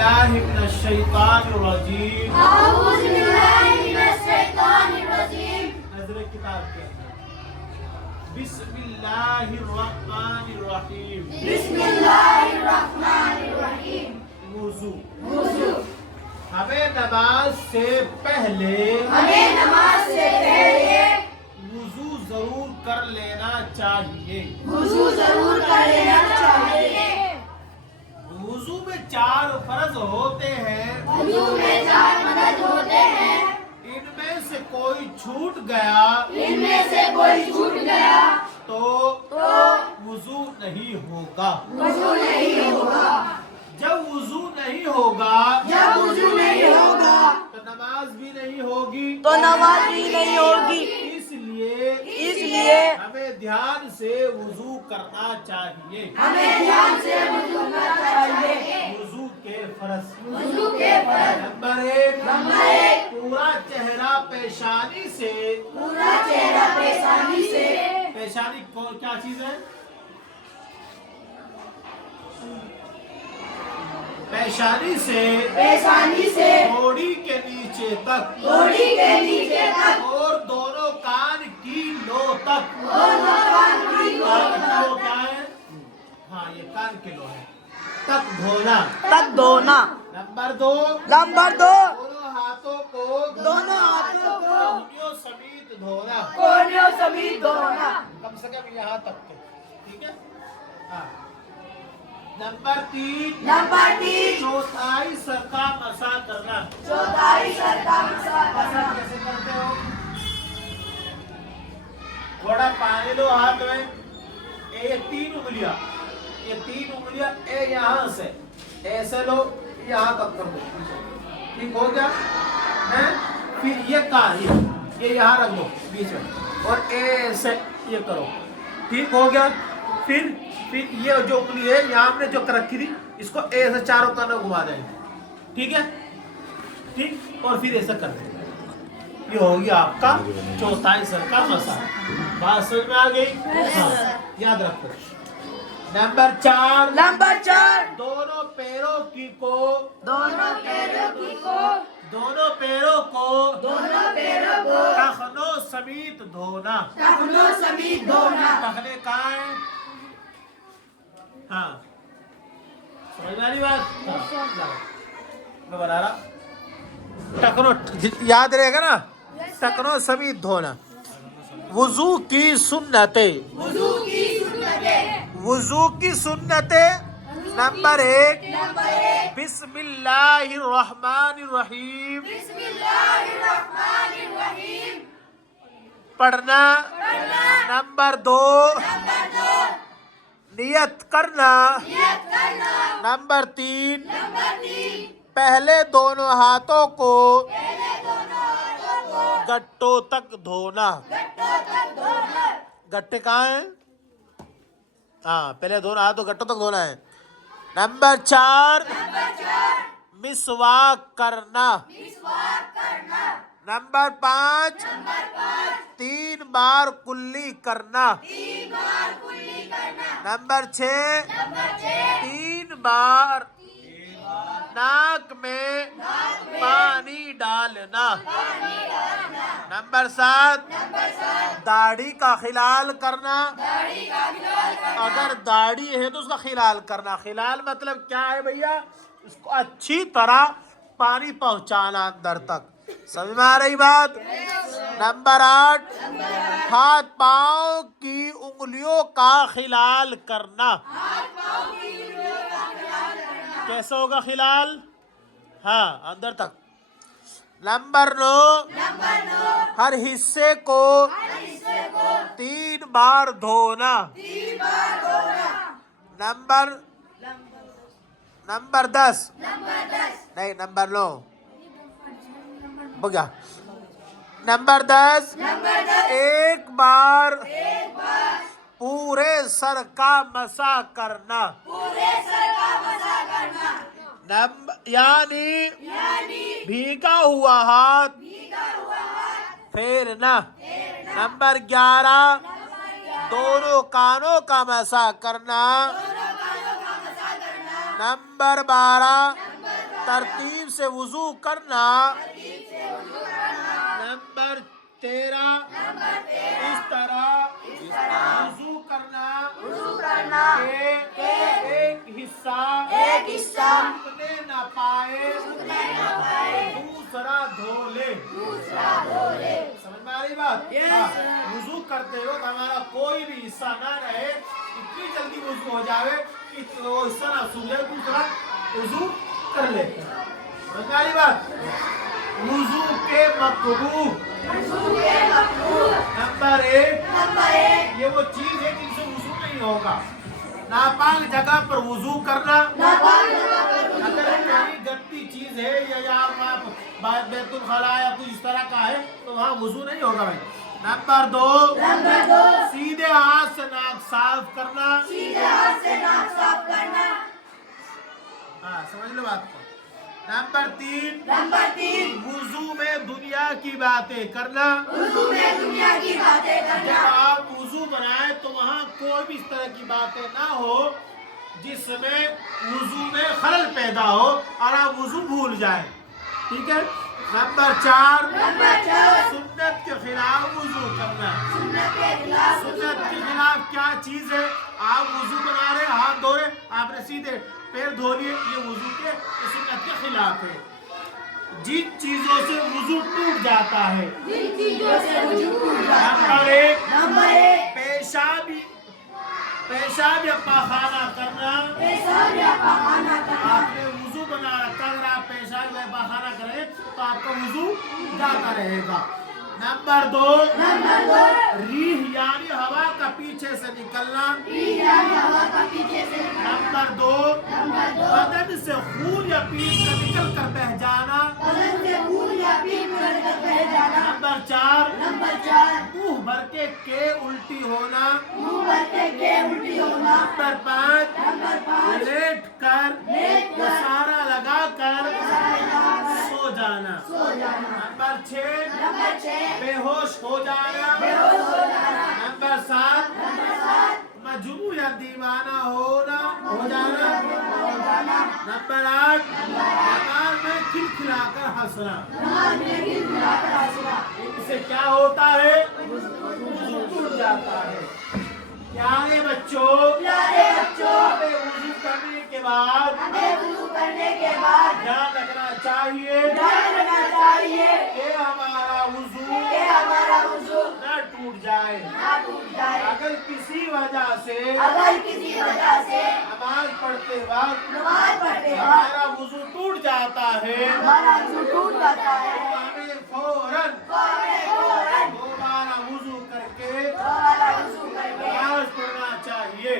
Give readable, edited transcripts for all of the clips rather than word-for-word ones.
बिल्लाहि मिनश शैतानिर रजीम। अऊज़ु बिल्लाहि मिनश शैतानिर रजीम। नज़र किताब के अंदर बिस्मिल्लाहिर रहमानिर रहीम। बिस्मिल्लाहिर रहमानिर रहीम। वुज़ू। वुज़ू। हमें नमाज से पहले वुज़ू जरूर कर लेना चाहिए। वुज़ू जरूर कर लेना चाहिए। वुज़ू में 4 फर्ज होते हैं। वुज़ू में 4 फर्ज होते हैं। इनमें से कोई छूट गया तो वुज़ू नहीं होगा। वुज़ू नहीं होगा। जब वुज़ू नहीं होगा तो नमाज भी नहीं होगी। इसलिए हमें ध्यान से वुज़ू करना चाहिए। वुज़ू के फर्ज। नंबर 1 पूरा चेहरा पेशानी से। पेशानी क्या चीज है? पेशानी से थोड़ी के नीचे तक और दोनों कान की लो तक। कान की लो क्या है? हाँ, ये कान की लो है। तक धोना। नंबर 2 दोनों हाथों को कोहनियों समेत धोना। कम से कम यहाँ तक के। ठीक है। हाँ। नंबर 3 चौथाई सर का मसा करना। मसा कैसे करते हो? थोड़ा पानी लो हाथ में। ये 3 उंगलियां यहाँ से ऐसे लो, यहाँ तक कर दो। ठीक हो गया है? फिर ये कान ये यहाँ रख दो बीच में और ऐसे ये करो। ठीक हो गया। फिर ये जो उंगली है यहाँ हमने जो रखी थी, इसको ऐसे चारों कानों घुमा देंगे। ठीक है। ठीक। और फिर ऐसा कर देंगे। ये हो गया आपका चौथाई सर का मसा। बात समझ में आ गई? हाँ, याद रखो। नंबर 4 दोनों पैरों को टखनों समेत धोना। टखने कहाँ है? हाँ, समझ में आ रही बात? मैं बता रहा, टखनों याद रहेगा ना? टखनों समेत धोना। वुज़ू की सुन्नतें। नंबर 1 बिस्मिल्लाहिर्रहमानिर्रहीम पढ़ना। नंबर 2 नियत करना। नंबर 3 पहले दोनों हाथों को गट्टों तक धोना। गट्टे कहाँ हैं? हाँ, पहले दोनों हाथों गट्टों तक धोना है। नंबर 4 मिसवाक करना। नंबर 5 3 बार कुल्ली करना। नंबर 6 3 बार नाक में पानी डालना। नंबर 7 दाढ़ी का खिलाल करना। अगर दाढ़ी है तो उसका खिलाल करना। खिलाल मतलब क्या है भैया? उसको अच्छी तरह पानी पहुंचाना अंदर तक। समझ में आ रही बात? नंबर 8 हाथ पांव की उंगलियों का खिलाल करना। कैसा होगा खिलाल? हाँ, अंदर तक। नंबर 9 हर हिस्से को 3 बार धोना। नंबर 10 नहीं, नंबर 9 हो गया। नंबर 10 एक बार पूरे सर का मसा करना। यानी भीगा हुआ हाथ फेरना। नंबर 11 दोनों कानों का मसा करना। नंबर 12 ترتیب سے وضو کرنا. نمبر 13 اس طرح وضو کرنا کہ ایک حصہ سوکھنے نہ پائے دوسرا دھو لے. سمجھ میں آ رہی بات؟ وضو کرتے وقت ہمارا کوئی بھی حصہ نہ رہے, اتنی جلدی وضو ہو جاوے کہ وہ حصہ نہ سوکھ جائے, دوسرا وضو کر لے. سمجھ میں آ رہی بات؟ وضو کے مکروہ. نمبر 1 یہ وہ چیز ہے جن سے وضو نہیں ہوگا. ناپاک جگہ پر وضو کرنا. اگر کوئی گندی چیز ہے یا یہاں بیت الخلاء یا کچھ اس طرح کا ہے تو وہاں وضو نہیں ہوگا بھائی. نمبر 2 سیدھے ہاتھ سے ناک صاف کرنا. ہاں سمجھ لو بات کو. نمبر 3 وضو میں دنیا کی باتیں کرنا. جب آپ وضو بنائیں تو وہاں کوئی بھی اس طرح کی باتیں نہ ہو جس میں وضو میں خلل پیدا ہو اور آپ وضو بھول جائیں. ٹھیک ہے. نمبر 4 سنت کے خلاف وضو کرنا. سنت کے خلاف کیا چیز ہے؟ آپ وضو بنا رہے, ہاتھ دھو رہے, آپ نے سیدھے پیر دھو لیے, یہ وضو کے سنت کے خلاف ہے. جن چیزوں سے وضو ٹوٹ جاتا ہے. نمبر 1 پیشاب یا پاخانہ کرنا. آپ نے وضو بنا رکھا, اگر آپ پیشاب یا پاخانہ کریں تو آپ کا وضو جاتا رہے گا. نمبر 2 ریح یعنی ہوا کا پیچھے سے نکلنا. نمبر 2 بدن سے خون یا پیپ کا نکل کر بہہ جانا. نمبر 4 منہ بھر کے الٹی ہونا. نمبر 5 لیٹ کر سارا لگا کر سو جانا. نمبر 6 بے ہوش ہو جانا. نمبر 7 مجنون یا دیوانہ ہو جانا. نمبر 8 نماز میں کھلکھلا کر ہنسنا. ان سے کیا ہوتا ہے؟ وضو ٹوٹ جاتا ہے. پیارے بچوں, ہمیں وضو کرنے کے بعد دھیان رکھنا چاہیے کہ ہمارا وضو نہ ٹوٹ جائے. اگر کسی وجہ سے نماز پڑھتے وقت ہمارا وضو ٹوٹ جاتا ہے تو ہمیں فوراً دوبارہ وضو کر کے نماز پڑھنا چاہیے.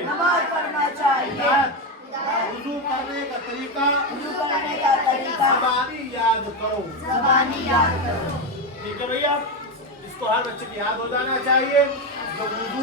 وضو کرنے کا طریقہ زبانی یاد کرو. ٹھیک ہے بھیا, اس کو ہر بچے کی یاد ہو جانا چاہیے. جو وضو